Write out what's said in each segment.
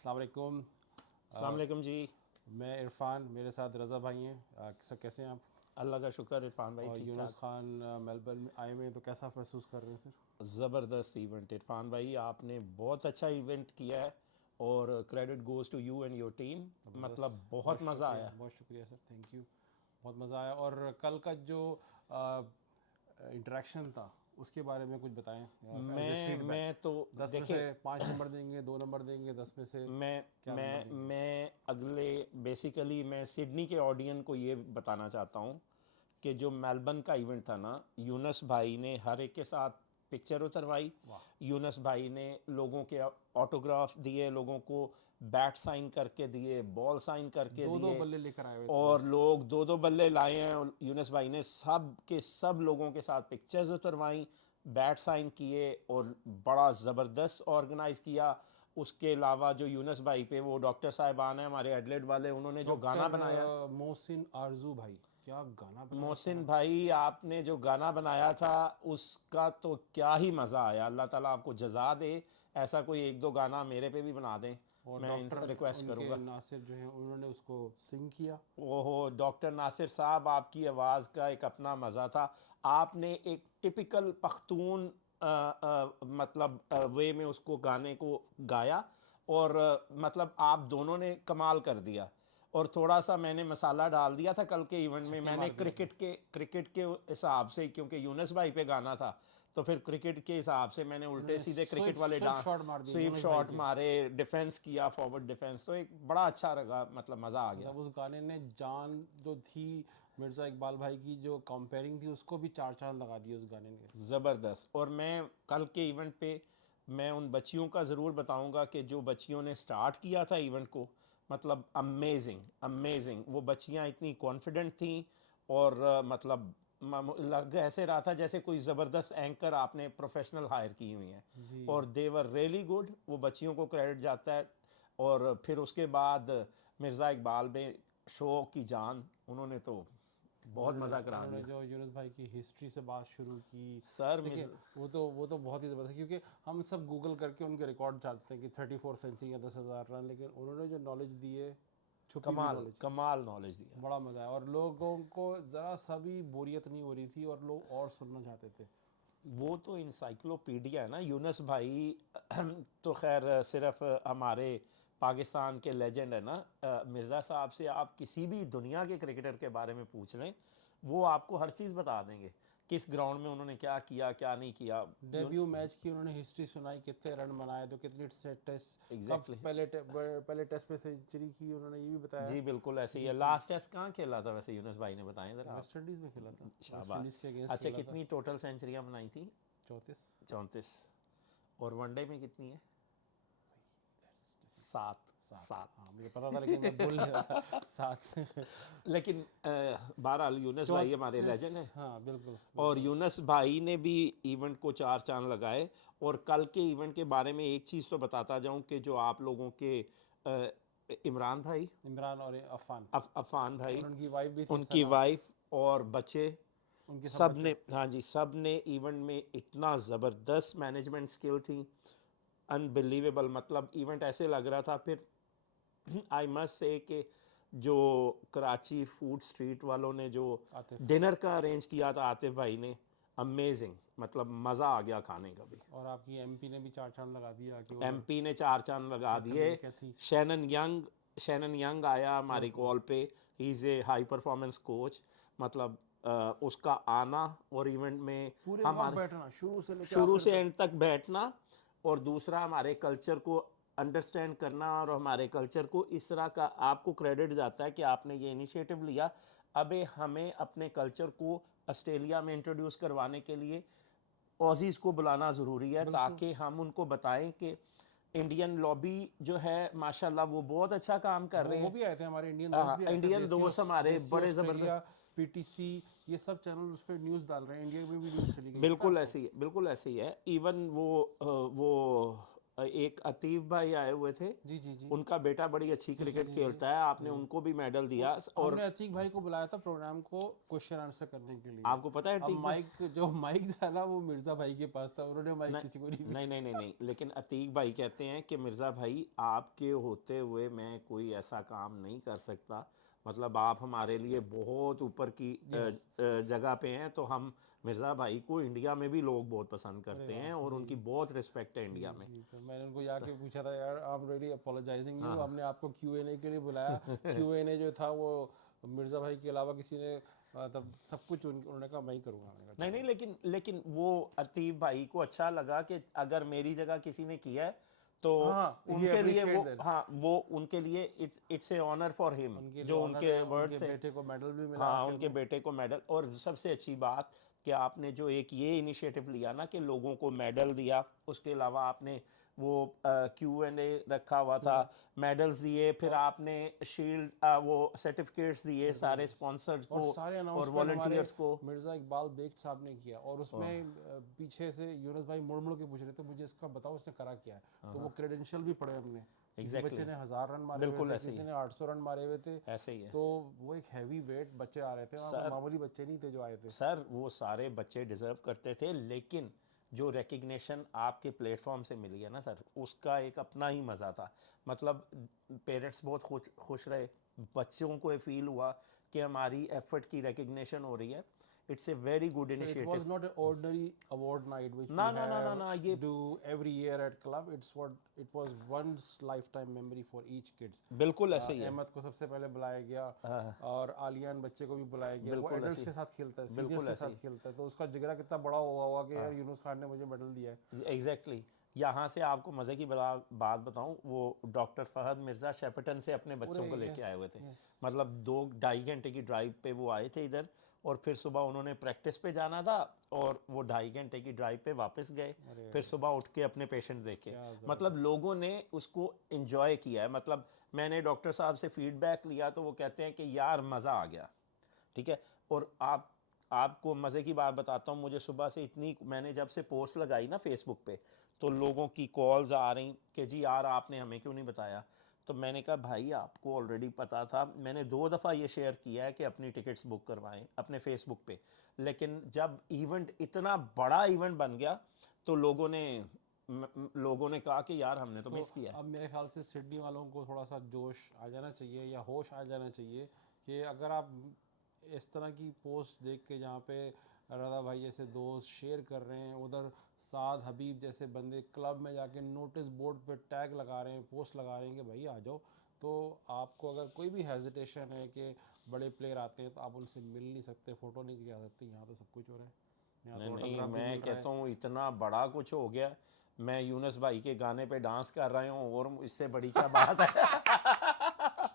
अस्सलाम वालेकुम। अस्सलाम वालेकुम जी। मैं इरफान, मेरे साथ रज़ा भाई हैं। सर कैसे हैं आप? अल्लाह का शुक्र इरफान भाई और ठीक यूनुस ठाक। खान मेलबर्न में आए हुए हैं, तो कैसा महसूस कर रहे हैं सर? ज़बरदस्त इवेंट इरफान भाई, आपने बहुत अच्छा इवेंट किया है और credit goes to you and your team. मतलब ज़बरदस्त, बहुत बहुत मज़ा शुक्रिया, आया। बहुत शुक्रिया सर, थैंक यू। बहुत मज़ा आया। और कल का जो इंटरेक्शन था उसके बारे में कुछ बताएं एज ए फीडबैक। मैं तो 10 में से देखें, 5 नंबर देंगे, 2 नंबर देंगे, 10 में से मैं क्या नंबर मैं देंगे? मैं अगले बेसिकली मैं सिडनी के ऑडियंस को ये बताना चाहता हूँ कि जो मेलबर्न का इवेंट था ना, यूनस भाई ने हर एक के साथ पिक्चर उतरवाई। वाह। यूनस भाई ने लोगों के ऑटोग्राफ दिए, लोगों को बैट साइन करके दिए, बॉल साइन करके दो दो दिए। बल्ले लेकर आए हुए थे और बस। लोग दो दो बल्ले लाए हैं और यूनस भाई ने सब के सब लोगों के साथ पिक्चर्स उतरवाई, बैट साइन किए और बड़ा ज़बरदस्त ऑर्गेनाइज किया। उसके अलावा जो यूनस भाई पे वो डॉक्टर साहिबान हैं हमारे एडलेड वाले, उन्होंने जो गाना डॉक्टर बनाया। मोहसिन आरजू भाई, क्या गाना बनाया मोहसिन था। भाई, आपने जो गाना बनाया था उसका तो क्या ही मज़ा आया। अल्लाह ताला आपको जज़ा दे। ऐसा कोई एक दो गाना मेरे पे भी बना दें, और मैं डॉक्टर इनसे रिक्वेस्ट उनके करूँगा। नासिर जो हैं उन्होंने उसको सिंग किया। ओहो, डॉक्टर नासिर साहब, आपकी आवाज़ का एक अपना मज़ा था। आपने एक टिपिकल पख्तून मतलब वे में उसको गाने को गाया और मतलब आप दोनों ने कमाल कर दिया। और थोड़ा सा मैंने मसाला डाल दिया था कल के इवेंट में, छक्के मैंने मार दिए आपने। क्रिकेट के हिसाब से, क्योंकि यूनस भाई पे गाना था तो फिर क्रिकेट के हिसाब से मैंने उल्टे उन्होंने सीधे स्विप क्रिकेट वाले स्विप शॉट मार दिए स्वीप यूनुस भाई शॉट के। मारे, डिफेंस किया, फॉरवर्ड डिफेंस, तो एक बड़ा अच्छा लगा, मतलब मज़ा आ गया। मतलब उस गाने ने जान जो थी मिर्ज़ा इकबाल भाई की, जो कंपेयरिंग थी, उसको भी चार चांद लगा दिए उस गाने ने। ज़बरदस्त। और मैं कल के इवेंट पे मैं उन बच्चियों का ज़रूर बताऊंगा कि जो बच्चियों ने स्टार्ट किया था इवेंट को, मतलब अमेजिंग अमेजिंग। वो बच्चियां इतनी कॉन्फिडेंट थीं और मतलब लग ऐसे रहा था जैसे कोई ज़बरदस्त एंकर आपने प्रोफेशनल हायर की हुई हैं। जी। और दे वर रियली गुड, वो बच्चियों को क्रेडिट जाता है। और फिर उसके बाद मिर्ज़ा इकबाल में शो की जान, उन्होंने तो बहुत उन्होंने मज़ा करा उन्होंने दिया। जो यूनुस भाई की हिस्ट्री से बात शुरू की। सर देखिए, वो तो बहुत ही ज़बरदस्त, क्योंकि हम सब गूगल करके उनके रिकॉर्ड जानते हैं कि 34 सेंचुरी या 10,000 रन, लेकिन उन्होंने जो नॉलेज दी है, छुपी हुई कमाल नॉलेज, कमाल नॉलेज दिया। बड़ा मज़ा आया। और लोगों को ज़रा सा भी बोरियत नहीं हो रही थी और लोग और सुनना चाहते थे। वो तो इंसाइक्लोपीडिया है ना यूनस भाई। तो खैर सिर्फ हमारे पाकिस्तान के लेजेंड है ना। मिर्ज़ा साहब से आप किसी भी दुनिया के क्रिकेटर के बारे में पूछ लें, वो आपको हर चीज़ बता देंगे, किस ग्राउंड में उन्होंने क्या किया क्या नहीं किया। डेब्यू मैच की उन्होंने हिस्ट्री सुनाई, कितने रन बनाए, तो कितने टेस्ट, कब एग्जैक्टली पहले टेस्ट में सेंचुरी की, उन्होंने ये भी बताया। जी बिल्कुल ऐसे ही जी है। जी। लास्ट टेस्ट कहाँ खेला था वैसे यूनस भाई ने, बताएं ज़रा आप। वेस्ट इंडीज़ में खेला था, वेस्ट शाबाश। इंडीज़ के अगेंस्ट अच्छा, खेला था। कितनी टोटल सेंचुरियाँ बनाई थी? 34। 34। और वनडे में कितनी है? 7। 7, 7। हाँ मुझे पता था लेकिन मैं बोल नहीं रहा था। 7 से लेकिन बहरहाल यूनस भाई हमारे 34। लेजेंड हैं। हाँ बिल्कुल और बिल्कुल। यूनस भाई ने भी इवेंट को चार चांद लगाए। और कल के इवेंट के बारे में एक चीज़ तो बताता जाऊं कि जो आप लोगों के इमरान भाई, इमरान और अफान, अफान भाई, और उनकी वाइफ भी थी उनकी सना, वाइफ और बच्चे, उनके सब सब बच्चे। ने, हाँ जी, सब ने इवेंट में इतना ज़बरदस्त मैनेजमेंट स्किल थी, अनबिलीवेबल। मतलब इवेंट ऐसे लग रहा था फिर आई मस्ट से कि जो कराची फूड स्ट्रीट वालों ने जो आतिफ, डिनर का अरेंज किया था आतिफ भाई ने, अमेजिंग। मतलब मज़ा आ गया खाने का भी। और आपकी एमपी ने भी चार चांद लगा दिया कि वो एमपी ने चार चांद लगा दिए। कैथल कैथी। शैनन यंग आया हमारी बिल्कुल। कॉल पे। He is a high performance coach. मतलब उसका आना और इवेंट में पूरे वक्त हमारे बैठना शुरू से लेकर शुरू आखिर से तक। एंड तक बैठना, और दूसरा हमारे कल्चर को अंडरस्टैंड करना, और हमारे कल्चर को इस तरह का आपको क्रेडिट जाता है कि आपने ये इनिशिएटिव लिया। अबे हमें अपने कल्चर को ऑस्ट्रेलिया में इंट्रोड्यूस करवाने के लिए ऑजीज़ को बुलाना ज़रूरी है, बिल्कुल। ताकि हम उनको बताएं कि इंडियन लॉबी जो है माशाल्लाह वो बहुत अच्छा काम कर रहे वो हैं। भी आए थे, हमारे इंडियन दोस्त भी आए थे, इंडियन दोस्त हमारे देसी बड़े ऑस्ट्रेलिया, ज़बरदस्त। पीटीसी, ये सब चैनल उस पर न्यूज़ डाल रहे हैं। इंडिया में भी न्यूज़ चली गई, पता है बिल्कुल आपको? ऐसे ही है, बिल्कुल ऐसे ही है। इवन वो एक अतीफ भाई आए हुए थे, जी जी जी उनका बेटा बड़ी अच्छी क्रिकेट खेलता है, आपने उनको भी मेडल दिया। और हमने अतीक भाई को बुलाया था प्रोग्राम को क्वेश्चन आंसर करने के लिए। आपको पता है अब अतीक भाई, माइक जो माइक था ना वो मिर्जा भाई के पास था, उन्होंने माइक नहीं किसी को नहीं दिया। नहीं नहीं नहीं नहीं, लेकिन अतीक भाई कहते हैं कि मिर्ज़ा भाई आपके होते हुए मैं कोई ऐसा काम नहीं कर सकता, मतलब आप हमारे लिए बहुत ऊपर की यस जगह पे हैं। तो हम मिर्ज़ा भाई को इंडिया में भी लोग बहुत पसंद अरे करते हैं वाह और जी उनकी बहुत रिस्पेक्ट है जी इंडिया में। जी। तो मैंने उनको जाके पूछा था यार I am really apologising you, हाँ हमने आपको Q&A के लिए बुलाया, Q&A जो था वो मिर्जा भाई के अलावा किसी ने तब सब कुछ उन्होंने कहा मैं ही करूँगा। मैंने कहा नहीं नहीं, लेकिन लेकिन वो अतीब भाई को अच्छा लगा कि अगर मेरी जगह किसी ने किया है तो हाँ ये उनके लिए वो, अप्रिशिएट दैट, हाँ वो उनके लिए it's a honour for him, उनके लिए जो ऑनर उनके है, वर्ड उनके थे। बेटे को मेडल भी मिला हाँ आखिर उनके में। बेटे को मेडल, और सबसे अच्छी बात कि आपने जो एक ये इनिशिएटिव लिया ना कि लोगों को मेडल दिया, उसके अलावा आपने वो Q&A रखा हुआ था, मेडल्स दिए, फिर और आपने शील्ड वो सर्टिफिकेट्स दिए सारे स्पॉन्सर्स और को सारे और अनाउंसमेंट हमारे वॉलंटियर्स को। मिर्ज़ा इकबाल बेग साहब ने किया, और उसमें पीछे से यूनुस भाई मुड़ मुड़ के पूछ रहे थे मुझे इसका बताओ इसने करा क्या है, तो वो क्रेडेंशियल भी पढ़े हमने। किसी बच्चे एग्जैक्टली, ने 1000 रन मारे हुए बिल्कुल थे, ऐसे ही किसी है, ने 800 रन मारे हुए थे। ऐसे ही है। तो वो एक हैवी वेट बच्चे आ रहे थे वहाँ, कोई सर मामूली बच्चे नहीं थे जो आए थे। सर वो सारे बच्चे डिज़र्व करते थे, लेकिन जो रिकग्निशन आपके प्लेटफॉर्म से मिली है ना सर, उसका एक अपना ही मज़ा था। मतलब पेरेंट्स बहुत खुश खुश रहे, बच्चों को ये फील हुआ कि हमारी एफर्ट की रिकग्निशन हो रही है। It's a very good So it was initiative. not an ordinary award night which ना we ना ना ना have ना, ये do every year at club. It was once lifetime memory for each kids. बिल्कुल ऐसे ही है, अहमद को सबसे पहले बुलाया गया, और आलियान बच्चे को भी बुलाया गया। वो बिल्कुल एडल्ट्स ऐसे के साथ खेलता है, ही, सीनियर्स बिल्कुल के ऐसे साथ खेलता है, तो उसका जिगरा कितना बड़ा हुआ होगा कि यार यूनुस खान ने मुझे मेडल दिया है। ही एग्जैक्टली। यहाँ से आपको मज़े की बात बताऊँ, वो डॉक्टर फहद मिर्ज़ा शेफटन से अपने बच्चों पूरे को लेके यस आए हुए थे। यस मतलब 2-2.5 घंटे की ड्राइव पे वो आए थे इधर, और फिर सुबह उन्होंने प्रैक्टिस पे जाना था, और वो 2.5 घंटे की ड्राइव पे वापस गए, अरे फिर सुबह उठ के अपने पेशेंट देखे। क्या मतलब लोगों ने उसको इन्जॉय किया है। मतलब मैंने डॉक्टर साहब से फीडबैक लिया तो वो कहते हैं कि यार मज़ा आ गया, ठीक है। और आपको मज़े की बात बताता हूँ, मुझे सुबह से इतनी, मैंने जब से पोस्ट लगाई ना फेसबुक पे, तो लोगों की कॉल्स आ रही कि जी यार आपने हमें क्यों नहीं बताया। तो मैंने कहा भाई आपको ऑलरेडी पता था, मैंने 2 दफ़ा ये शेयर किया है कि अपनी टिकट्स बुक करवाएं अपने फेसबुक पे, लेकिन जब इवेंट इतना बड़ा इवेंट बन गया तो लोगों ने कहा कि यार हमने तो तो मिस किया है। अब मेरे ख्याल से सिडनी वालों को थोड़ा सा जोश आ जाना चाहिए या होश आ जाना चाहिए कि अगर आप इस तरह की पोस्ट देख के जहाँ पे रज़ा भाई जैसे दोस्त शेयर कर रहे हैं, उधर साद हबीब जैसे बंदे क्लब में जाके नोटिस बोर्ड पे टैग लगा रहे हैं, पोस्ट लगा रहे हैं कि भाई आ जाओ, तो आपको अगर कोई भी हेजिटेशन है कि बड़े प्लेयर आते हैं तो आप उनसे मिल नहीं सकते, फ़ोटो नहीं खिंचा सकते। यहाँ तो सब कुछ हो रहा है, यहाँ नहीं तो नहीं, ऑटोग्राफ भी मैं मिल रहा है। कहता हूँ इतना बड़ा कुछ हो गया, मैं यूनुस भाई के गाने पे डांस कर रहा हूँ, और इससे बड़ी क्या बात है।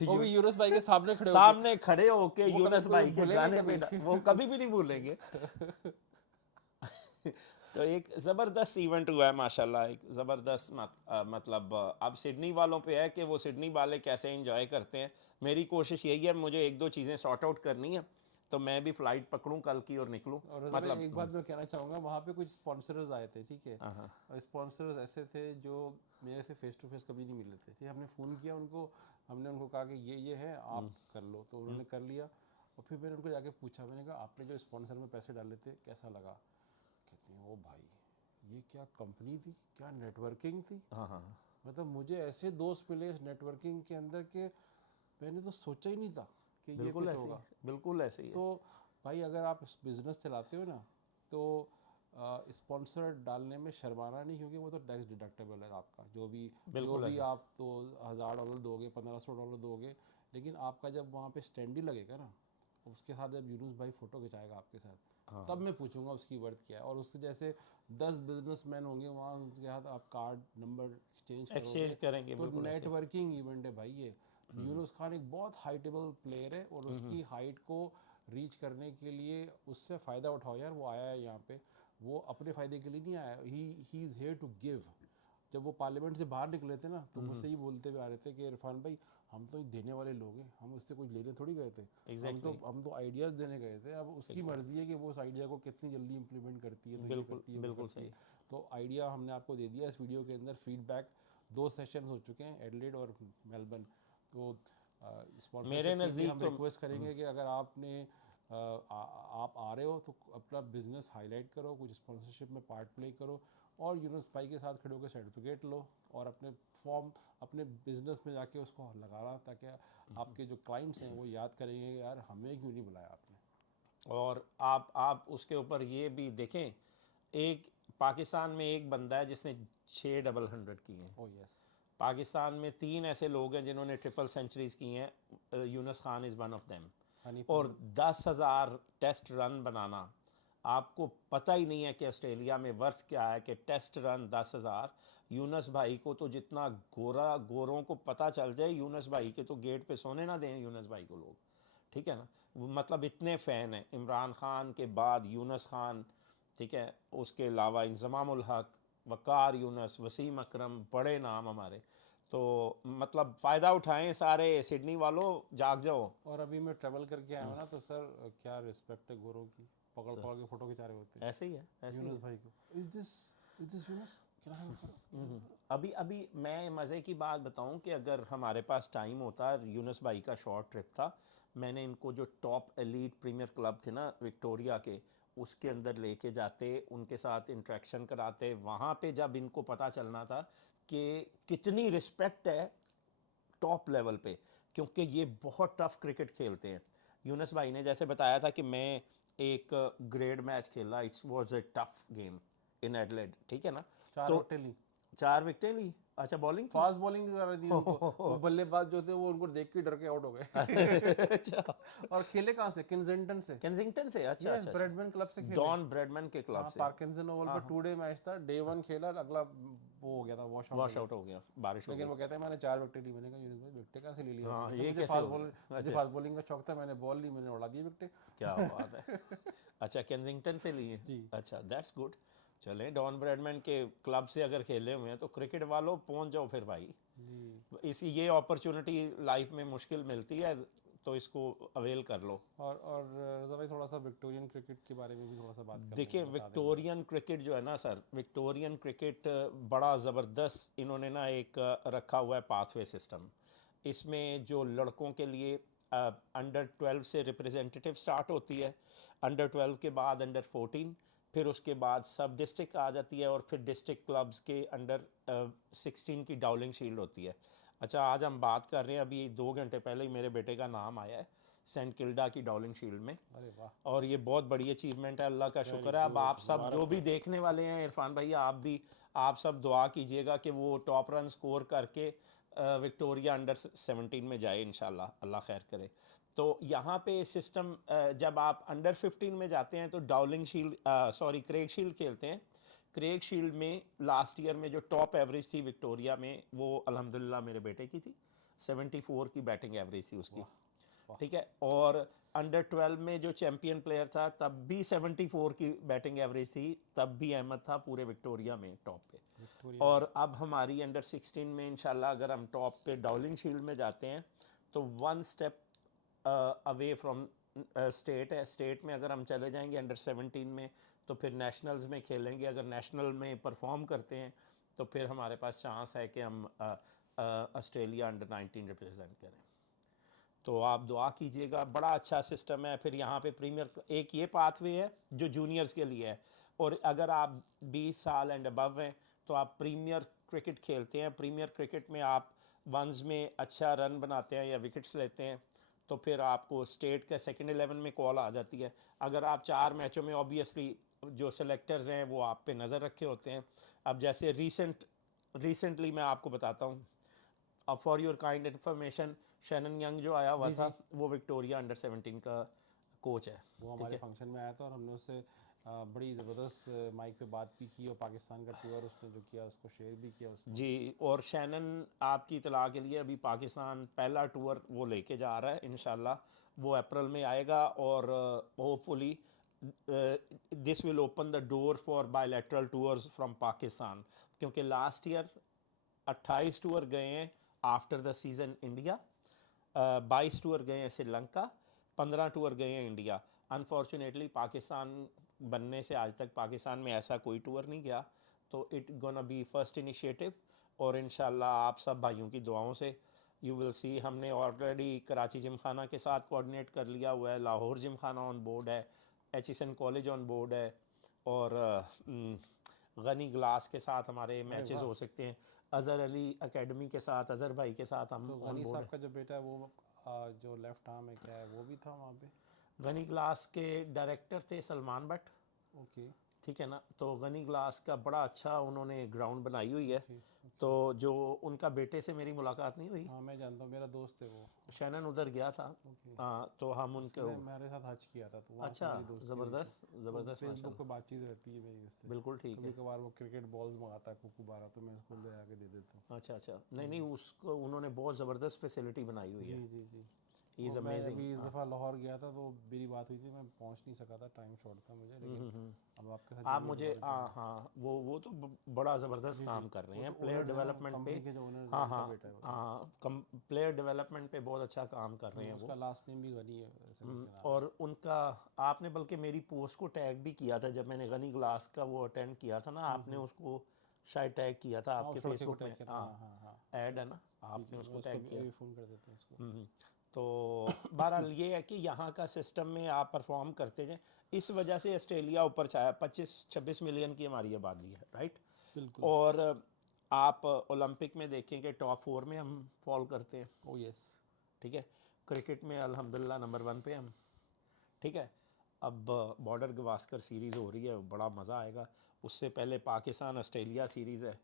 वो भी यूनुस भाई के सामने खड़े होके, सामने खड़े होके वो कभी यूनुस कोई भाई के भूलेगा गाने पे कभी। वो कभी भी नहीं भूलेंगे। तो एक ज़बरदस्त इवेंट हुआ है माशाल्लाह, एक ज़बरदस्त मतलब अब सिडनी वालों पे है कि वो सिडनी वाले कैसे एंजॉय करते हैं। मेरी कोशिश यही है, मुझे 1-2 चीज़ें सॉर्ट आउट करनी है, तो मैं भी फ़्लाइट पकड़ूं कल की और निकलूं। और रज़ा भाई मतलब एक बात मैं कहना चाहूँगा, वहाँ पे कुछ स्पॉन्सर्स आए थे, ठीक है। हाँ हाँ और स्पॉन्सर्स ऐसे थे जो मेरे से फेस टू फेस कभी नहीं मिले थे, ठीक है। हमने फ़ोन किया उनको, हमने उनको कहा कि ये है आप कर लो, तो उन्होंने कर लिया। और फिर मैंने उनको जाके पूछा, मैंने कहा आपने जो स्पॉन्सर में पैसे डाले थे कैसा लगा। कहते हैं ओ भाई ये क्या कंपनी थी, क्या नेटवर्किंग थी। हाँ हाँ, मतलब मुझे ऐसे दोस्त मिले इस नेटवर्किंग के अंदर के मैंने तो सोचा ही नहीं था कि ये बिल्कुल कुछ ऐसे ही, होगा। बिल्कुल ऐसे ही है। तो भाई अगर आप बिज़नेस चलाते हो ना, तो स्पॉन्सर डालने में शर्माना नहीं, क्योंकि वो तो टैक्स डिडक्टेबल है आपका, जो बिल्कुल भी ऐसे, आप तो $1000 दोगे, $1500 दोगे, लेकिन आपका जब वहाँ पे स्टैंडी लगेगा ना, उसके साथ जब यूनुस भाई फ़ोटो खिंचाएगा आपके साथ, हाँ तब मैं पूछूंगा उसकी वर्थ क्या है। और उससे जैसे 10 बिजनेसमैन होंगे वहाँ, उनके साथ आप कार्ड नंबर एक्सचेंज एक्सचेंज करोगे, करेंगे, तो बिल्कुल ऐसे। नेटवर्किंग इवेंट है भाई ये। यूनुस खान एक बहुत हाइटेबल प्लेयर है, और उसकी हाइट को रीच करने के लिए उससे फ़ायदा उठाओ यार। वो आया है यहाँ पे, वो अपने फ़ायदे के लिए नहीं आया, he is here to give. जब वो पार्लियामेंट से बाहर निकले थे ना, तो मुझसे ही बोलते हुए आ रहे थे कि इरफान भाई हम तो देने वाले लोग हैं, हम उससे कुछ लेने थोड़ी गए थे, हम तो आइडियाज़ देने गए थे। अब उसकी मर्जी है कि वो उस आइडिया को कितनी जल्दी इंप्लीमेंट करती है, तो ये करती है, वो करती है। तो आइडिया हमने आपको दे दिया इस वीडियो के अंदर। फीडबैक 2 सेशन हो चुके हैं, एडिलेड और मेलबर्न। तो स्पॉन्सरशिप के लिए हम रिक्वेस्ट करेंगे कि अगर आपने आप आ रहे हो तो अपना बिजनेस हाईलाइट करो, कुछ स्पॉन्सरशिप में पार्ट प्ले करो, और यूनुस भाई के साथ खड़े होकर सर्टिफिकेट लो और अपने फॉर्म अपने बिजनेस में जाके उसको लगाना, ताकि आपके जो क्लाइंट्स हैं वो याद करेंगे कि यार हमें क्यों नहीं बुलाया आपने। और आप उसके ऊपर ये भी देखें, एक पाकिस्तान में एक बंदा है जिसने 6 डबल 100 किए हैं। Oh yes. पाकिस्तान में 3 ऐसे लोग हैं जिन्होंने ट्रिपल सेंचुरीज की हैं, Yunus Khan is one of them. और 10,000 टेस्ट रन बनाना, आपको पता ही नहीं है कि ऑस्ट्रेलिया में वर्थ क्या है कि टेस्ट रन 10,000। यूनुस भाई को तो जितना गोरों को पता चल जाए यूनुस भाई के, तो गेट पे सोने ना दें यूनुस भाई को लोग, ठीक है ना। मतलब इतने फ़ैन हैं इमरान खान के बाद यूनुस खान, ठीक है, उसके अलावा इंज़मामुल हक, वकार यूनुस, वसीम अकरम, बड़े नाम हमारे। तो मतलब फ़ायदा उठाएं सारे सिडनी वालों, जाग जाओ। और अभी मैं ट्रैवल करके आया हूँ ना, तो सर क्या रिस्पेक्ट है गोरों की, पकड़ पकड़ के फोटो खिंचा रहे होते हैं ऐसे ही है, ऐसे ही यूनुस है। भाई को। इज दिस यूनुस, क्या नाम है? अभी अभी मैं मज़े की बात बताऊं कि अगर हमारे पास टाइम होता, यूनुस भाई का शॉर्ट ट्रिप था, मैंने इनको जो टॉप एलीट प्रीमियर क्लब थे ना विक्टोरिया के, उसके अंदर लेके जाते, उनके साथ इंटरेक्शन कराते। वहाँ पे जब इनको पता चलना था कि कितनी रिस्पेक्ट है टॉप लेवल पे, क्योंकि ये बहुत टफ क्रिकेट खेलते हैं। यूनुस भाई ने जैसे बताया था कि मैं एक ग्रेड मैच खेला, it's was a tough game in Adelaide, ठीक है ना। 4 तो विकेट ली, 4 विकेटें ली। अच्छा, बॉलिंग थी। फास्ट बॉलिंग करा रही थी उनको, वो बल्लेबाज जो थे वो उनको देख के डर के आउट हो गए। अच्छा, और खेले कहाँ से? किंगजंगटन से। केंसिंगटन से, अच्छा यस, अच्छा अच्छा। ब्रैडमैन क्लब से खेले। डॉन ब्रैडमैन के क्लब हाँ, से। पार्किंसन ओवल पे 2 डे मैच था। डे 1 खेला, अगला वो हो गया था, वॉश आउट हो वॉश गया। आउट हो गया, बारिश हो लेकिन गई। वो कहते हैं मैंने 4 विकेट ली। मैंने कहा यूनुस भाई विकेट कहाँ से ले लिया आपने? हाँ, कहते ये मुझे कैसे फास्ट हो बॉलर, गया? मुझे अच्छा, फास्ट बॉलिंग का शौक था, मैंने बॉल ली, मैंने उड़ा दी विकेट। क्या बात है। अच्छा, केंसिंगटन से लिए। जी अच्छा, दैट्स गुड। चलें, डॉन ब्रैडमैन के क्लब से अगर खेले हुए हैं तो क्रिकेट वालों पहुंच जाओ फिर भाई। जी। इसी ये अपॉर्चुनिटी लाइफ में मुश्किल मिलती है, तो इसको अवेल कर लो। और रज़ा भाई थोड़ा सा विक्टोरियन क्रिकेट के बारे में भी थोड़ा सा बात कर देखिए, लें, बता दें हमें। विक्टोरियन क्रिकेट जो है ना सर, विक्टोरियन क्रिकेट बड़ा ज़बरदस्त इन्होंने ना एक रखा हुआ है पाथवे सिस्टम। इसमें जो लड़कों के लिए अंडर 12 से रिप्रेजेंटेटिव स्टार्ट होती है, अंडर 12 के बाद अंडर 14, फिर उसके बाद सब डिस्ट्रिक्ट आ जाती है, और फिर डिस्ट्रिक्ट क्लब्स के अंडर 16 की डाउलिंग शील्ड होती है। अच्छा, आज हम बात कर रहे हैं, अभी 2 घंटे पहले ही मेरे बेटे का नाम आया है सेंट किल्डा की डाउलिंग शील्ड में। अरे वाह, और ये बहुत बड़ी अचीवमेंट है, अल्लाह का वेरी शुक्र है। अब गुड, आप सब जो मुबारक भी हो। देखने वाले हैं, इरफान भैया आप भी, आप सब दुआ कीजिएगा कि वो टॉप रन स्कोर करके विक्टोरिया अंडर 17 में जाए इंशाल्लाह, अल्लाह खैर करे। तो यहाँ पे सिस्टम, जब आप अंडर 15 में जाते हैं तो Dowling shield, sorry, Craig shield खेलते हैं। क्रेग शील्ड में लास्ट ईयर में जो टॉप एवरेज थी विक्टोरिया में, वो अल्हम्दुलिल्लाह मेरे बेटे की थी। 74 की बैटिंग एवरेज थी उसकी, वाह, ठीक है। और अंडर 12 में जो चैंपियन प्लेयर था तब भी 74 की बैटिंग एवरेज थी, तब भी अहमद था पूरे विक्टोरिया में टॉप पे। विक्टोरिया में। और अब हमारी अंडर 16 में इंशाल्लाह अगर हम टॉप पे डाउलिंग शील्ड में जाते हैं तो 1 स्टेप अवे फ्रॉम स्टेट है। स्टेट में अगर हम चले जाएंगे अंडर 17 में, तो फिर नेशनल्स में खेलेंगे। अगर नेशनल में परफॉर्म करते हैं तो फिर हमारे पास चांस है कि हम ऑस्ट्रेलिया अंडर 19 रिप्रेजेंट करें। तो आप दुआ कीजिएगा, बड़ा अच्छा सिस्टम है। फिर यहाँ पे प्रीमियर एक ये पाथवे है जो जूनियर्स के लिए है, और अगर आप 20 साल एंड अबव हैं तो आप प्रीमियर क्रिकेट खेलते हैं। प्रीमियर क्रिकेट में आप वंस में अच्छा रन बनाते हैं या विकेट्स लेते हैं, तो फिर आपको स्टेट के सेकंड 11 में कॉल आ जाती है। अगर आप 4 मैचों में, ऑब्वियसली जो सेलेक्टर्स हैं वो आप पे नज़र रखे होते हैं। अब जैसे रिसेंटली मैं आपको बताता हूँ, अब for your kind information, Shannon young जो आया हुआ जी था जी, वो विक्टोरिया अंडर 17 का कोच है, वो ठीक हमारे है फंक्शन में आया था और हमने उससे बड़ी ज़बरदस्त माइक पे बात भी की, और पाकिस्तान का टूर उसने जो किया उसको शेयर भी किया उसने। जी। और शैनन, आपकी इतला के लिए, अभी पाकिस्तान पहला टूर वो लेके जा रहा है इंशाल्लाह, वो अप्रैल में आएगा। और hopefully this will open the door for bilateral tours from Pakistan. क्योंकि लास्ट ईयर 28 टूर गए हैं after the season India, 22 tour गए हैं श्रीलंका, 15 टूर गए हैं इंडिया। अनफॉर्चुनेटली पाकिस्तान बनने से आज तक पाकिस्तान में ऐसा कोई टूर नहीं गया, तो it gonna be first initiative. और इंशाल्लाह आप सब भाइयों की दुआओं से यू विल सी, हमने ऑलरेडी कराची जिमखाना के साथ कोऑर्डिनेट कर लिया हुआ है, लाहौर जिमखाना ऑन बोर्ड है, HSN कॉलेज ऑन बोर्ड है, और गनी ग्लास के साथ हमारे मैचेस हो सकते हैं, अज़हर अली एकेडमी के साथ, अज़हर भाई के साथ हम तो ऑन गनी बोर्ड साहब का जो बेटा है वो जो लेफ्ट आर्म है क्या है, वो भी था वहाँ पे? गनी ग्लास के डायरेक्टर थे सलमान भट्ट, ओके ठीक है ना। तो गनी ग्लास का बड़ा अच्छा उन्होंने ग्राउंड बनाई हुई है। ओके। तो जो उनका बेटे से मेरी मुलाकात नहीं हुई, हाँ मैं जानता हूँ, मेरा दोस्त है वो। शैनन उधर गया था, ओके। तो हम उनके उसने मेरे साथ हज किया था, तो वहाँ से अच्छा, मेरी दोस्ती हुई थी। ज़बरदस्त ज़बरदस्त, फेसबुक पे माशाल्लाह, बातचीत रहती है मेरी उससे। बिल्कुल ठीक कभी है। कभार वो क्रिकेट बॉल्स मंगाता है कुकूबारा, तो मैं उसको ले आके दे देता हूँ। अच्छा अच्छा, नहीं नहीं, उसको उन्होंने बहुत ज़बरदस्त फैसिलिटी बनाई हुई है, जी जी जी। ही और इज़ मैं अमेजिंग। अभी इस दफ़ा लाहौर गया था तो मेरी बात हुई थी, मैं पहुंच नहीं सका था, टाइम शॉर्ट था मुझे, लेकिन अब आपके साथ आप जब ये मुझे दोबारा जुड़े। हाँ, वो तो बड़ा ज़बरदस्त जी जी। काम कर रहे वो हैं तो प्लेयर ओनर्स हैं ना, डेवलपमेंट पे। कंपनी के जो ओनर्स हैं हाँ उनका हाँ बेटा है वो। हाँ, कम प्लेयर डेवलपमेंट पे बहुत अच्छा काम कर रहे हैं उसका वो। लास्ट नेम भी गनी है, ऐसे करके नाम है। और उनका, आपने बल्कि मेरी पोस्ट को टैग भी किया था जब मैंने गनी ग्लास का वो अटेंड किया था ना, आपने उसको शायद टैग किया था हाँ आपके उस लड़के को फेसबुक टैग में। किया था, हाँ हाँ, हाँ हाँ। ऐड है ना, जी आपने जी, मैं उसको उसको टैग भी किया। अभी फ़ोन कर देता हूँ उसको। तो बहरहाल ये है कि यहाँ का सिस्टम में आप परफॉर्म करते जाएं, इस वजह से ऑस्ट्रेलिया ऊपर छाया। 25-26 मिलियन की हमारी आबादी है, राइट। बिल्कुल। और आप ओलंपिक में देखें कि टॉप 4 में हम फॉल करते हैं, ओ यस। ठीक है। क्रिकेट में अल्हम्दुलिल्लाह नंबर 1 पे हम, ठीक है। अब बॉर्डर गवास्कर सीरीज़ हो रही है, बड़ा मज़ा आएगा। उससे पहले पाकिस्तान ऑस्ट्रेलिया सीरीज़ है।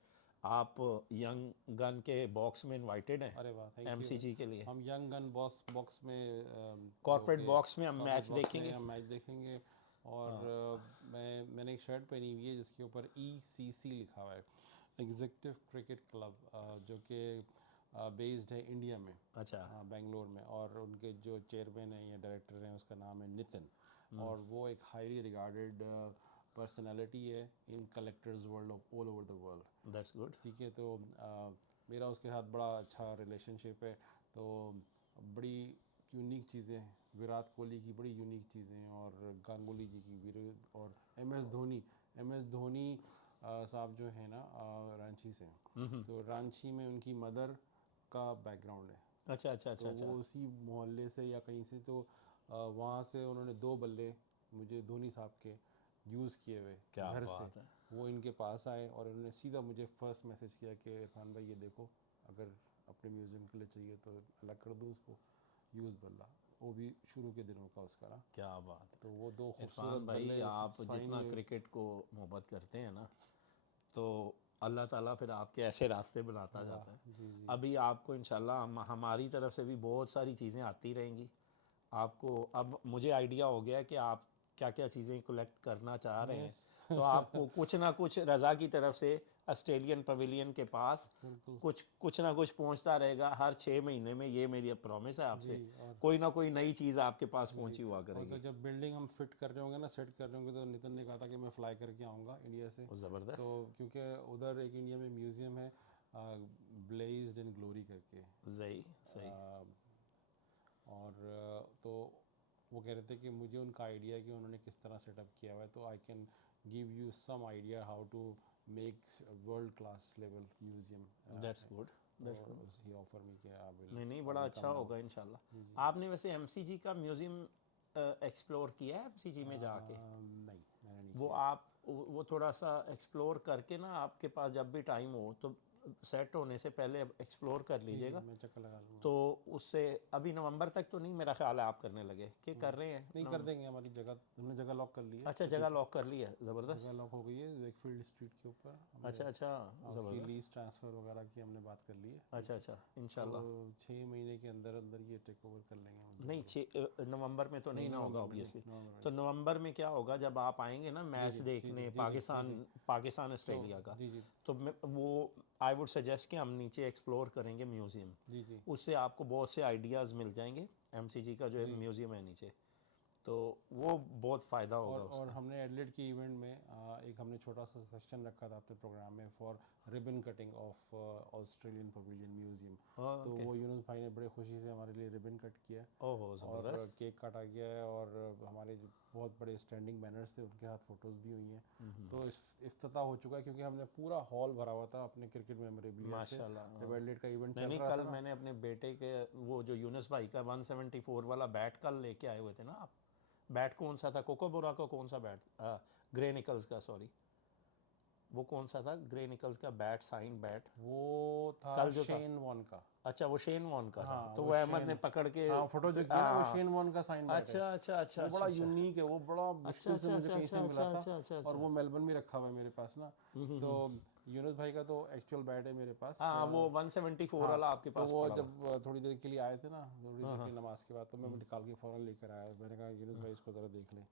आप यंग गन के बॉक्स में इनवाइटेड हैं अरे वाह, थैंक यू। MCG के लिए। हम यंग गन बॉक्स में जो कॉर्पोरेट कि बॉक्स में हम कॉर्पोरेट मैच बॉक्स में देखेंगे। हम मैच देखेंगे। और मैंने एक शर्ट पहनी हुई है जिसके ऊपर ECC लिखा हुआ है, एग्जीक्यूटिव क्रिकेट क्लब, जो कि बेस्ड है इंडिया में, अच्छा, हाँ बेंगलोर में। और उनके जो चेयरमैन हैं या डायरेक्टर हैं उसका नाम है नितिन, और वो एक हाईली रिगार्डेड पर्सनालिटी है in collectors world all over the world. That's good. ठीक है, तो मेरा उसके साथ बड़ा अच्छा रिलेशनशिप है। तो बड़ी यूनिक चीज़ें हैं, विराट कोहली की बड़ी यूनिक चीज़ें हैं, और गांगुली जी की भी, और MS धोनी साहब जो है ना, रांची से, तो रांची में उनकी मदर का बैकग्राउंड है। अच्छा अच्छा तो अच्छा अच्छा। वो उसी मोहल्ले से या कहीं से, तो वहाँ से उन्होंने 2 बल्ले मुझे धोनी साहब के यूज़ किए हुए क्या घर से, बात है। वो इनके पास आए और उन्होंने सीधा मुझे फर्स्ट मैसेज किया कि इरफान भाई ये देखो, अगर अपने म्यूज़ियम के लिए चाहिए तो अलग कर दूँ उसको, यूज़ बल्ला, वो भी शुरू के दिनों का उसका ना। क्या बात है तो वो 2 खूबसूरत इरफान भाई, बल्ले आप साइन जितना हुए। क्रिकेट को मोहब्बत करते हैं ना, तो अल्लाह ताला फिर आपके ऐसे रास्ते बनाता वाह जाता है। जी जी। अभी आपको इंशाल्लाह हमारी तरफ से भी बहुत सारी चीज़ें आती रहेंगी आपको। अब मुझे आइडिया हो गया है कि आप क्या क्या चीज़ें कलेक्ट करना चाह रहे हैं, यस तो आपको कुछ ना कुछ रज़ा की तरफ से ऑस्ट्रेलियन पवेलियन के पास बिल्कुल। कुछ ना कुछ पहुंचता रहेगा हर 6 महीने में। ये मेरी प्रॉमिस है जी। आपसे, और कोई ना कोई नई चीज़ आपके पास जी, पहुंची हुआ और तो करेगी। जब बिल्डिंग हम फिट कर रहे होंगे ना, सेट कर रहे होंगे, तो नितिन ने कहा था कि मैं फ़्लाई करके आऊँगा इंडिया से। वो तो ज़बरदस्त, क्योंकि उधर एक इंडिया में म्यूज़ियम है, ब्लेज्ड इन ग्लोरी करके, सही सही। और तो वो कह रहे थे कि मुझे उनका आइडिया है कि उन्होंने किस तरह सेटअप किया हुआ है, तो I can give you some idea how to make world class level museum. That's good, that's too good. He offer me कि नहीं नहीं, आई बड़ा विल अच्छा कम नाउ। होगा इंशाल्लाह। जी जी। आपने वैसे MCG का म्यूज़ियम एक्सप्लोर किया है MCG में जाके? नहीं मैंने नहीं वो किया। आप वो थोड़ा सा एक्सप्लोर करके ना, आपके पास जब भी टाइम हो तो सेट होने से पहले एक्सप्लोर कर जी जी, लीजिएगा। मैं चक्कर लगा लूँगा। तो उससे अभी नवंबर तक तो नहीं, मेरा ख्याल है आप करने लगे कि कर रहे हैं नहीं कर देंगे, हमारी जगह, हमने जगह लॉक कर ली है अच्छा, सिटी जगह की। लॉक कर ली है, जगह ज़बरदस्त। लॉक हो गई है वेकफील्ड स्ट्रीट के ऊपर हमने। अच्छा अच्छा, हाँ, उसकी ज़बरदस्त। लीज ट्रांसफ़र वगैरह की हमने बात कर ली है। अच्छा अच्छा, तो इंशाल्लाह। 6 महीने के अंदर अंदर ये टेक ओवर कर लेंगे हम नहीं, जल्दी। नवंबर में तो नहीं ना होगा नवंबर में नहीं, ऑब्वियसली। नवंबर में तो नहीं। नवंबर में क्या होगा, जब आप आएंगे ना जी मैच जी जी जी देखने जी जी जी जी। पाकिस्तान तो ऑस्ट्रेलिया का, जी जी तो वो आई वुड सजेस्ट कि हम नीचे एक्सप्लोर करेंगे म्यूज़ियम। जी जी उससे आपको बहुत से आइडियाज़ मिल जाएंगे। MCG का जो है जी। म्यूज़ियम है नीचे, तो वो बहुत फ़ायदा होगा और उसका। हमने एडलेड के इवेंट में एक हमने छोटा सा सेक्शन रखा था अपने प्रोग्राम में for ribbon cutting of Australian pavilion museum. तो ओके। वो यूनुस भाई ने बड़े खुशी से हमारे लिए रिबन कट किया ओहो और ज़बरदस्त। केक काटा गया है और हमारे जो बहुत बड़े स्टैंडिंग बैनर्स थे उनके साथ फ़ोटोज़ भी हुई हैं। तो इफ्तिताह हो चुका है क्योंकि हमने पूरा हॉल भरा हुआ था अपने क्रिकेट मेमोरेबलिया से माशाल्लाह। जब हाँ। एडलेड का इवेंट नहीं चल नहीं, रहा था कल ना। मैंने अपने बेटे के वो जो यूनुस भाई का 174 वाला बैट कल लेके आए हुए थे ना आप। बैट कौन सा था, कोकोबोरा का कौन सा बैट, ग्रे निकल्स का, सॉरी, वो कौन सा था, ग्रे निकल्स का बैट, साइन बैट वो था कल जो था। शेन वॉन का। अच्छा, वो शेन वॉन का था, हाँ तो वो वो अहमद ने शेन, पकड़ के हाँ फोटो जो की है ना वो हाँ। शेन वॉन का साइन बैट है। अच्छा अच्छा अच्छा वो अच्छा बड़ा अच्छा यूनिक है, वो बड़ा अच्छा मुश्किल से अच्छा मुझे अच्छा कहीं से अच्छा मिला अच्छा था अच्छा अच्छा और अच्छा। वो मेलबर्न में रखा हुआ है मेरे पास ना। तो यूनुस भाई का तो एक्चुअल बैट है मेरे पास। हाँ, वो 174 हाँ वाला आपके तो पास वो पड़ा हुआ। जब थोड़ी देर के लिए आए थे ना, थोड़ी हाँ देर हाँ। की नमाज के बाद, तो मैं निकाल के फ़ौरन लेकर आया। मैंने कहा यूनुस भाई इसको ज़रा देख लें।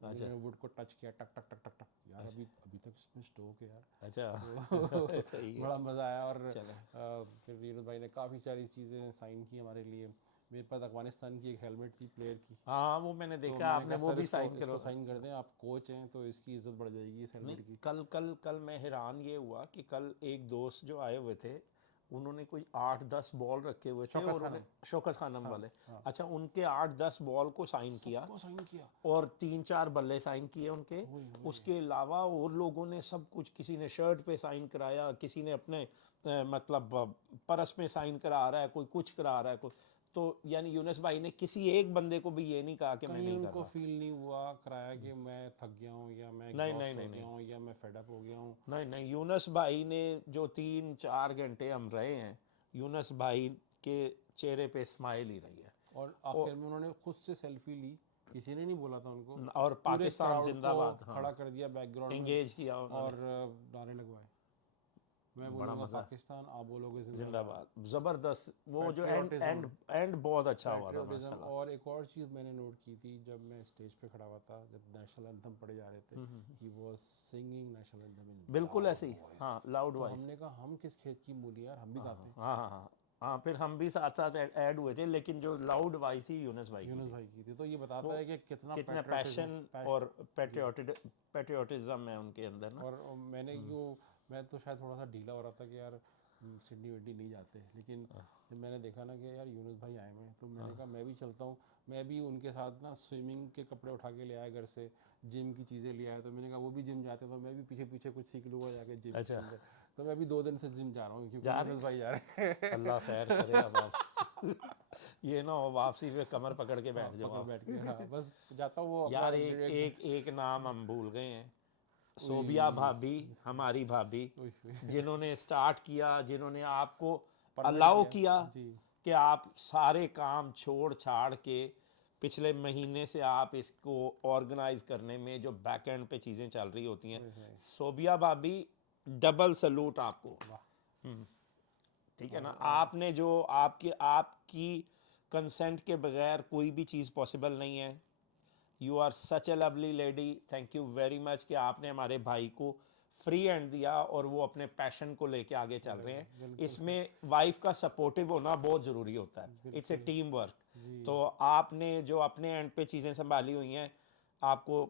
तो अच्छा मैंने वुड को टच किया, टक टक टक टक टक, यार अच्छा अभी अभी तक इसमें स्टोक है यार। अच्छा। तो सही है। बड़ा मज़ा आया और चले। फिर यूनुस भाई ने काफ़ी सारी चीज़ें साइन की हमारे लिए। मेरे पास अफगानिस्तान की एक हेलमेट थी प्लेयर की। हाँ, वो मैंने तो देखा, मैंने आपने कहा वो सर भी इसको साइन इसको करो। साइन कर दें, आप कोच हैं तो इसकी इज्जत बढ़ जाएगी इस नहीं, हेलमेट की। कल कल कल मैं हैरान ये हुआ कि कल एक दोस्त जो आए हुए थे, उन्होंने कोई 8-10 बॉल रखे हुए थे शौकत और उन्हें, खानम। शौकत खानम हाँ वाले, हाँ, अच्छा, उनके 8-10 बॉल को साइन किया सबको साइन किया। और 3-4 बल्ले साइन किए उनके। वही वही। उसके अलावा और लोगों ने सब कुछ, किसी ने शर्ट पे साइन कराया, किसी ने अपने मतलब परस में साइन करा रहा है, कोई कुछ करा रहा है, कोई। तो यानी यूनुस भाई ने किसी एक बंदे को भी ये नहीं कहा कि मैं कहीं नहीं कर उनको रहा। फील नहीं हुआ कराया कि मैं थक गया हूँ या मैं नहीं नहीं एग्जॉस्ट हो नहीं गया नहीं हूँ या मैं फेडअप हो गया हूँ। नहीं नहीं, यूनुस भाई ने जो 3-4 घंटे हम रहे हैं, यूनुस भाई के चेहरे पे स्माइल ही रही है। और और आखिर में उन्होंने खुद से सेल्फी ली, किसी ने नहीं बोला था उनको। और पूरे पाकिस्तान क्राउड को जिंदाबाद, हाँ, खड़ा कर दिया बैकग्राउंड में एंगेज किया उन्होंने। और नारे लगवाए। मैं बड़ा बोलूँगा मज़ा, पाकिस्तान आप बोलोगे जिंदाबाद। जिंदाबाद, ज़बरदस्त। वो जो एंड पैट्रियोटिज्म, एंड एंड बहुत अच्छा हुआ था पैट्रियोटिज्म। माशाल्लाह। और एक और चीज़ मैंने नोट की थी जब मैं स्टेज पे खड़ा हुआ था, जब नेशनल एंथम पढ़े जा रहे थे, he was singing national anthem in बिल्कुल लाउड ऐसे ही, वॉइस। हाँ, लाउड तो वॉइस। हमने कहा हम किस खेत की मूली यार, हम भी गाते हैं। हाँ हाँ हाँ हाँ, फिर हम भी साथ साथ ऐड हुए थे, लेकिन जो लाउड वॉइस ही यूनुस भाई की यूनुस थी। भाई की थी। तो ये बताता वो है कि कितना कितना पैट्रियोटिज्म पैशन और जी। पैट्रियोटिज्म है उनके अंदर ना। और मैंने क्यों, मैं तो शायद थोड़ा सा ढीला हो रहा था कि यार सिडनी विडनी नहीं जाते, लेकिन जब मैंने देखा ना कि यार यूनुस भाई आए हुए हैं तो मैंने कहा मैं भी चलता हूँ। मैं भी उनके साथ ना स्विमिंग के कपड़े उठा के ले आया घर से, जिम की चीज़ें ले आया। तो मैंने कहा वो भी जिम जाते तो मैं भी पीछे पीछे कुछ सीख लूँगा जाके जिम के अच्छा, अंदर। तो मैं भी 2 दिन से जिम जा रहा हूँ जा क्योंकि रहे यूनुस भाई जा रहे हैं। अल्लाह खैर करे अब आप। ये ना हो वापसी पे कमर पकड़ के हाँ बैठ जाओ पकड़ आप। बैठ के, हाँ बस जाता हूँ वो अपना यार, डेढ़ एक एक एक एक नाम हम भूल गए हैं, सोबिया उई, भाभी, हमारी भाभी, उई, जिन्होंने स्टार्ट किया, जिन्होंने आपको परमिट अलाउ किया किया जी। कि आप सारे काम छोड़ छाड़ के पिछले महीने से आप इसको ऑर्गेनाइज करने में जो बैक एंड पे चीज़ें चल रही होती हैं, ओए होए, सोबिया भाभी, डबल सलूट आपको। वाह। ठीक है ना, और आपने जो आपकी आपकी कंसेंट के बगैर कोई भी चीज़ पॉसिबल नहीं है। You are such a lovely lady, thank you very much कि आपने हमारे भाई को फ्री हैंड दिया और वो अपने पैशन को लेके आगे चल रहे हैं। बिल्कुल सर, इसमें वाइफ का सपोर्टिव होना बहुत ज़रूरी होता है, इट्स ए बिल्कुल टीम वर्क। जी। तो आपने जो अपने एंड पे चीज़ें संभाली हुई हैं, आपको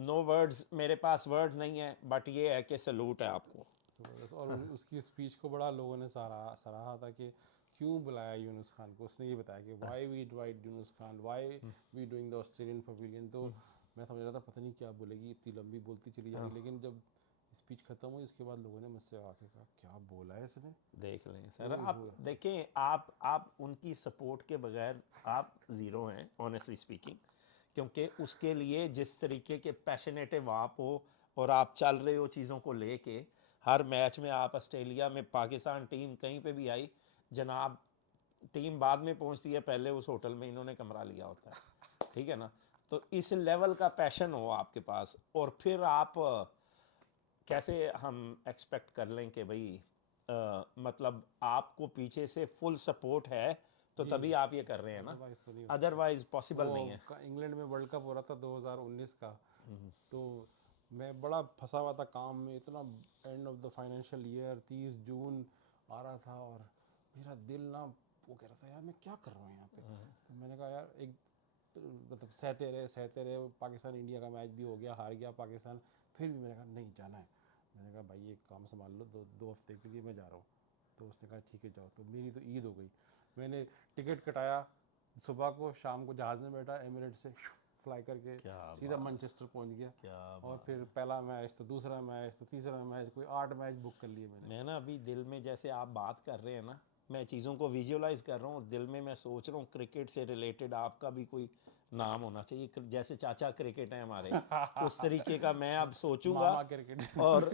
नो वर्ड्स, मेरे पास वर्ड्स नहीं है, बट ये है कि सलूट है आपको। ज़बरदस्त। और उसकी स्पीच को बड़ा लोगों ने सराहा सराहा था कि क्यों बुलाया यूनुस खान को। उसने ये बताया कि why we invite Younis Khan, why we doing the Australian pavilion. तो मैं समझ रहा था पता नहीं क्या बोलेगी, इतनी लंबी बोलती चली जा रही, लेकिन जब स्पीच खत्म हुई उसके बाद लोगों ने मुझसे आके कहा क्या बोला है इसने। देख लें सर, ओए आप होए, देखें, आप उनकी सपोर्ट के बगैर आप ज़ीरो हैं, ऑनेस्टली स्पीकिंग। क्योंकि उसके लिए जिस तरीके के पैशनेटिव आप हो और आप चल रहे हो चीज़ों को लेके, हर मैच में आप ऑस्ट्रेलिया में, पाकिस्तान टीम कहीं पे भी आई, जनाब, टीम बाद में पहुंचती है, पहले उस होटल में इन्होंने कमरा लिया होता है। ठीक है ना, तो इस लेवल का पैशन हो आपके पास, और फिर आप कैसे हम एक्सपेक्ट कर लें कि भाई मतलब आपको पीछे से फुल सपोर्ट है, तो जी तभी आप ये कर रहे हैं ना, अदरवाइज़ तो नहीं हो सकता। अदरवाइज पॉसिबल नहीं है। वो इंग्लैंड में वर्ल्ड कप हो रहा था 2019 का। तो मैं बड़ा फंसा हुआ था काम में, इतना end of the financial year 30 जून आ रहा था और मेरा दिल ना वो कह रहा था यार मैं क्या कर रहा हूँ यहाँ पे। तो मैंने कहा यार एक मतलब सहते रहे, पाकिस्तान इंडिया का मैच भी हो गया, हार गया पाकिस्तान, फिर भी मैंने कहा नहीं जाना है। मैंने कहा भाई एक काम संभाल लो, 2 हफ्ते के लिए मैं जा रहा हूँ। तो उसने कहा ठीक है जाओ। तो मेरी तो ईद हो गई। मैंने टिकट कटाया, सुबह को शाम को जहाज़ में बैठा, एमिरेट्स से फ्लाई करके क्या सीधा मैनचेस्टर पहुंच गया। क्या और फिर पहला मैच तो दूसरा मैच तो तीसरा मैच, कोई 8 मैच बुक कर लिए मैंने। मैं ना अभी दिल में जैसे आप बात कर रहे हैं ना, मैं चीज़ों को विजुअलाइज कर रहा हूँ और दिल में मैं सोच रहा हूँ क्रिकेट से रिलेटेड आपका भी कोई नाम होना चाहिए, जैसे चाचा क्रिकेट है हमारे, उस तरीके का मैं अब सोचूंगा। मामा क्रिकेट। और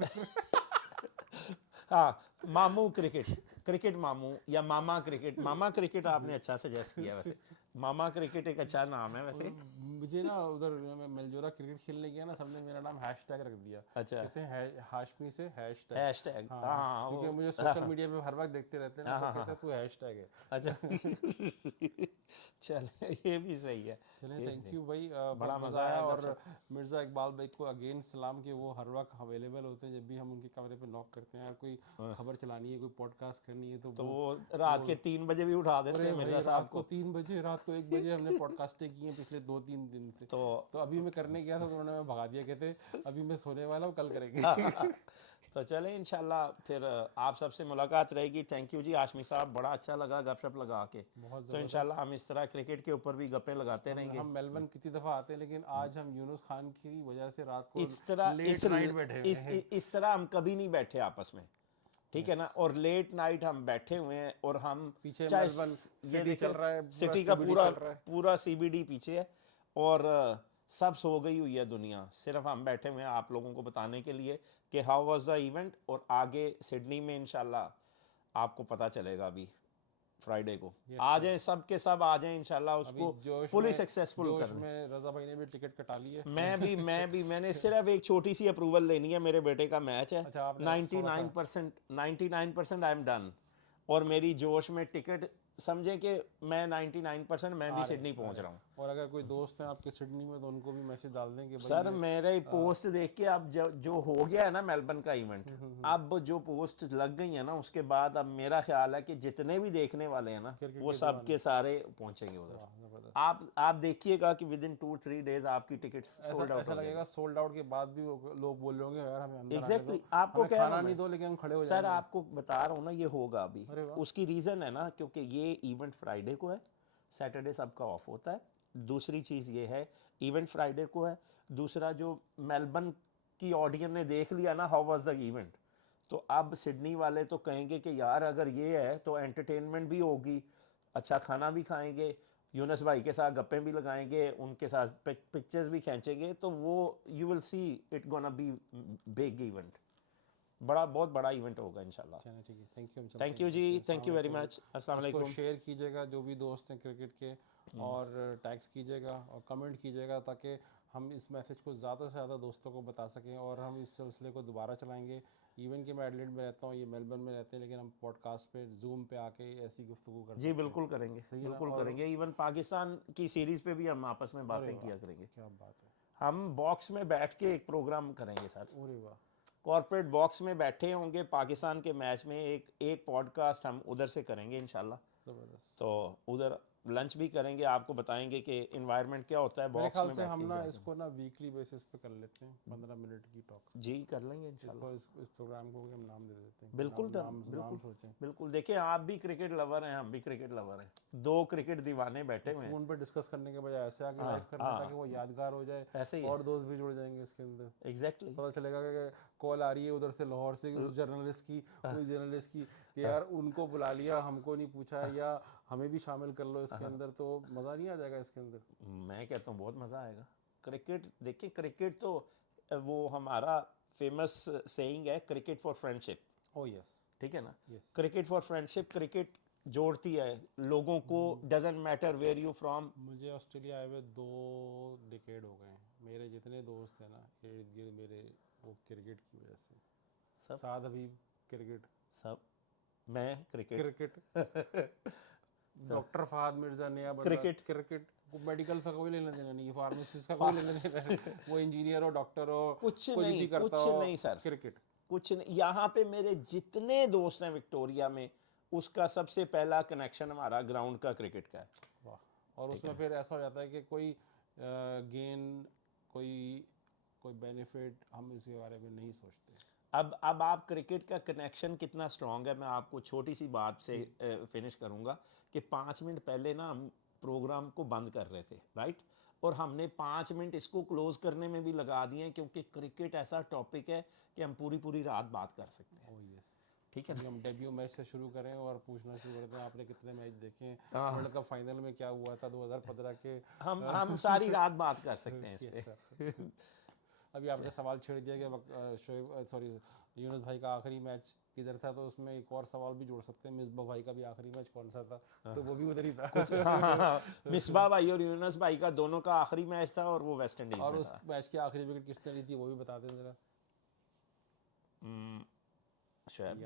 हाँ, मामू क्रिकेट, क्रिकेट मामू या मामा क्रिकेट। मामा क्रिकेट आपने अच्छा सजेस्ट किया वैसे, मामा क्रिकेट एक अच्छा नाम है वैसे। मुझे ना उधर मैं मिलजोरा क्रिकेट खेलने गया ना, सबने मेरा नाम हैशटैग रख दिया। अच्छा, कहते हैं हाशमी से हैशटैग। हैशटैग, हाँ हाँ क्योंकि वो, मुझे सोशल मीडिया पे हर वक्त देखते रहते हैं ना, हाँ तो हाँ कहते हाँ, हैं तू हैशटैग है। अच्छा चल ये भी सही है। चलें, ये थैंक सही। यू भाई, बड़ा बहुत मज़ा मज़ा आया आया। और गपशप। मिर्ज़ा इकबाल भाई को अगेन सलाम कि वो हर वक्त अवेलेबल होते हैं, जब भी हम उनके कमरे पे नॉक करते हैं, कोई खबर चलानी है, कोई पॉडकास्ट करनी है, तो तो वो वो रात के 3 बजे भी उठा देते अरे हैं मिर्ज़ा भाई साहब रात को को। 3 बजे, रात को 1 बजे हमने पॉडकास्टें की हैं पिछले 2-3 दिन से। तो तो अभी मैं करने गया था तो उन्होंने मैं भगा दिया, कहते अभी मैं सोने वाला हूँ, कल करेंगे। तो चलें इंशाल्लाह फिर आप सबसे मुलाकात रहेगी। थैंक यू जी आशमी साहब, बड़ा अच्छा लगा गपशप लगा के। बहुत तो ज़बरदस्त। इंशाल्लाह हम इस तरह क्रिकेट के ऊपर भी गप्पे लगाते रहेंगे। हम मेलबर्न कितनी दफ़ा आते हैं, लेकिन आज हम यूनुस खान की वजह से रात को इस तरह लेट नाइट बैठे हुए हैं। इस तरह हम कभी नहीं बैठे आपस में, ठीक है ना। और लेट नाइट हम बैठे हुए हैं और हम पीछे चाहे मेलबर्न ये सिटी चल देखें, रहा है, पूरा सिटी का सीबीडी पूरा चल रहा है। पूरा सीबीडी पीछे है और सब सो गई हुई है दुनिया, सिर्फ हम बैठे हुए हैं आप लोगों को बताने के लिए कि हाउ वाज द इवेंट। और आगे सिडनी में इंशाल्लाह आपको पता चलेगा अभी फ्राइडे को। Yes, आ sir. जाएं, सब के सब आ जाएं इंशाल्लाह, अभी उसको फुली सक्सेसफुल जोश करने। में रजा भाई ने भी टिकट कटा ली है। मैंने सिर्फ एक छोटी सी अप्रूवल लेनी है, मेरे बेटे का मैच है। अच्छा, आपने थोड़ा सा 99% आई एम डन। और मेरी जोश में टिकट समझे कि मैं 99% मैं भी आ रहे सिडनी आ पहुंच रहे रहा हूँ। और अगर कोई दोस्त हैं आपके सिडनी में, तो उनको भी मैसेज डाल दें कि भाई सर मैं मेरे पोस्ट देख के अब जो हो गया है ना मेलबर्न का इवेंट, अब जो पोस्ट लग गई है ना, उसके बाद अब मेरा ख्याल है कि जितने भी देखने वाले हैं ना, क्रिकेट वो के सब दीवाने। के सारे पहुंचेंगे उधर। वाह जबरदस्त। आप देखिएगा कि विद इन 2-3 डेज आपकी टिकट्स ऐसा सोल्ड आउट ऐसा हो जाएगी। लगेगा सोल्ड आउट के बाद भी लोग बोल रहे होंगे यार हमें अंदर आने दो, एग्जैक्टली आपको हमें कह रहा खाना हूँ नहीं मैं दो, लेकिन हम खड़े हो सर, जाएंगे। आपको बता रहा हूँ ना, ये होगा अभी। अरे वाह। उसकी रीज़न है ना, क्योंकि ये इवेंट फ्राइडे को है, सैटरडे सबका ऑफ होता है। दूसरी चीज़ ये है, इवेंट फ्राइडे को है। दूसरा, जो मेलबर्न की ऑडियंस ने देख लिया ना हाउ वाज द इवेंट, तो अब सिडनी वाले तो कहेंगे कि यार अगर ये है तो एंटरटेनमेंट भी होगी, अच्छा खाना भी खाएंगे, यूनस भाई के साथ गप्पे भी लगाएंगे, उनके साथ पिक्चर्स भी खींचेंगे, तो वो you will see it gonna be big event. बहुत बड़ा इवेंट होगा इंशाल्लाह। चलिए ठीक है, थैंक यू, हम चलते थैंक हैं। यू जी, ओके, थैंक अस्सलाम यू वेरी वालेकुम। मच, अस्सलाम इसको वालेकुम। शेयर कीजिएगा जो भी दोस्त हैं क्रिकेट के, और टैग्स कीजिएगा और कमेंट कीजिएगा, ताकि हम इस मैसेज को ज़्यादा से ज़्यादा दोस्तों को बता सकें, और हम इस सिलसिले को दोबारा चलाएंगे। इवन कि मैं एडिलेड में रहता हूँ, ये मेलबर्न में रहते हैं, लेकिन हम पॉडकास्ट पे जूम पे आके ऐसी गुफ्तगू कर जी सकते हैं। बिल्कुल करेंगे, सही है ना? बिल्कुल और करेंगे। इवन पाकिस्तान की सीरीज़ पे भी हम आपस में अरे बातें वाह, किया करेंगे। क्या बात है। हम बॉक्स में बैठ के एक प्रोग्राम करेंगे सर, अरे वाह। कॉर्पोरेट बॉक्स में बैठे होंगे पाकिस्तान के मैच में, एक पॉडकास्ट हम उधर से करेंगे इंशाल्लाह। ज़बरदस्त। तो उधर लंच भी करेंगे, आपको बताएंगे कि इन्वायरमेंट क्या होता है मेरे बॉक्स ख्याल में से बैठ हम के ना एंजॉय करना। इसको ना वीकली बेसिस पे कर लेते हैं, 15 मिनट की टॉक। जी कर लेंगे इंशाल्लाह। इस प्रोग्राम को भी हम नाम दे देते हैं, बिल्कुल नाम बिल्कुल सोचें। बिल्कुल। देखिए आप भी क्रिकेट लवर हैं, हम भी क्रिकेट लवर हैं, दो क्रिकेट दीवाने बैठे हुए हैं। फ़ोन पे डिस्कस करने के बजाय ऐसे आके लाइव हाँ करने, ताकि हाँ, वो यादगार हो जाए, ऐसे ही है, और दोस्त भी जुड़ जाएंगे इसके अंदर। एग्जैक्टली। पता चलेगा कि कॉल आ रही है उधर से लाहौर से, उस जर्नलिस्ट की कि यार उनको बुला लिया, हमको नहीं पूछा, या हमें भी शामिल कर लो इसके अंदर, तो मज़ा नहीं आ जाएगा इसके अंदर। मैं कहता हूँ बहुत मज़ा आएगा। क्रिकेट देखिए, क्रिकेट तो वो हमारा फेमस सेइंग है, cricket for friendship, oh yes. ठीक है ना। Yes. Cricket for friendship, cricket जोड़ती है लोगों को, doesn't matter where you from. मुझे ऑस्ट्रेलिया आए हुए 2 डिकेड हो गए हैं। मेरे जितने दोस्त हैं ना इर्द गिर्द मेरे, वो क्रिकेट की वजह से। सब साद हबीब क्रिकेट, सब मैं cricket cricket. Doctor Fahad Mirza नया बंदा, क्रिकेट क्रिकेट। मेडिकल का कोई लेना देना नहीं है, फार्मासिस्ट का कोई लेना देना नहीं, वो इंजीनियर हो, डॉक्टर हो, कुछ भी करता कुछ हो, नहीं सर, क्रिकेट। कुछ नहीं। यहाँ पे मेरे जितने दोस्त हैं विक्टोरिया में, उसका सबसे पहला कनेक्शन हमारा ग्राउंड का क्रिकेट का है। वाह। और उसमें फिर ऐसा हो जाता है कि कोई गेन, कोई कोई बेनिफिट, हम इसके बारे में नहीं सोचते। अब आप क्रिकेट का कनेक्शन कितना स्ट्रांग है, मैं आपको छोटी सी बात से फिनिश करूंगा कि 5 मिनट पहले ना हम प्रोग्राम को बंद कर रहे थे, राइट, और हमने 5 मिनट इसको क्लोज करने में भी लगा दिए हैं, क्योंकि क्रिकेट ऐसा टॉपिक है कि हम पूरी पूरी रात बात कर सकते हैं। ओह यस। ठीक है अभी ना? हम डेब्यू मैच से शुरू करें और पूछना शुरू करते हैं, आपने कितने मैच देखे हैं, वर्ल्ड कप फाइनल में क्या हुआ था 2015 के। हम सारी रात बात कर सकते हैं इस यस पे। सर। अभी आपने सवाल छेड़ दिया कि शोएब, सॉरी, यूनुस भाई का आखिरी मैच किधर था, तो उसमें एक और सवाल भी जोड़ सकते हैं, मिसबा भाई का भी आखिरी मैच कौन सा था, तो वो भी उधर ही था। मिसबा भाई और यूनुस भाई का दोनों का आखिरी मैच था और वो वेस्ट इंडीज और में उस था। मैच की आखिरी विकेट किसने ली थी वो भी बता दें जरा। शायद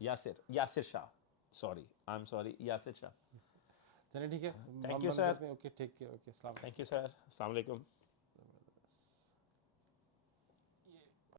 Yasir. Yasir Shah, sorry, I am sorry, Yasir Shah. चलिए ठीक है, थैंक हम यू बंद सर, करते हैं। ओके, ठीक है, ओके, अस्सलाम वालेकुम। थैंक यू सर, अस्सलाम वालेकुम।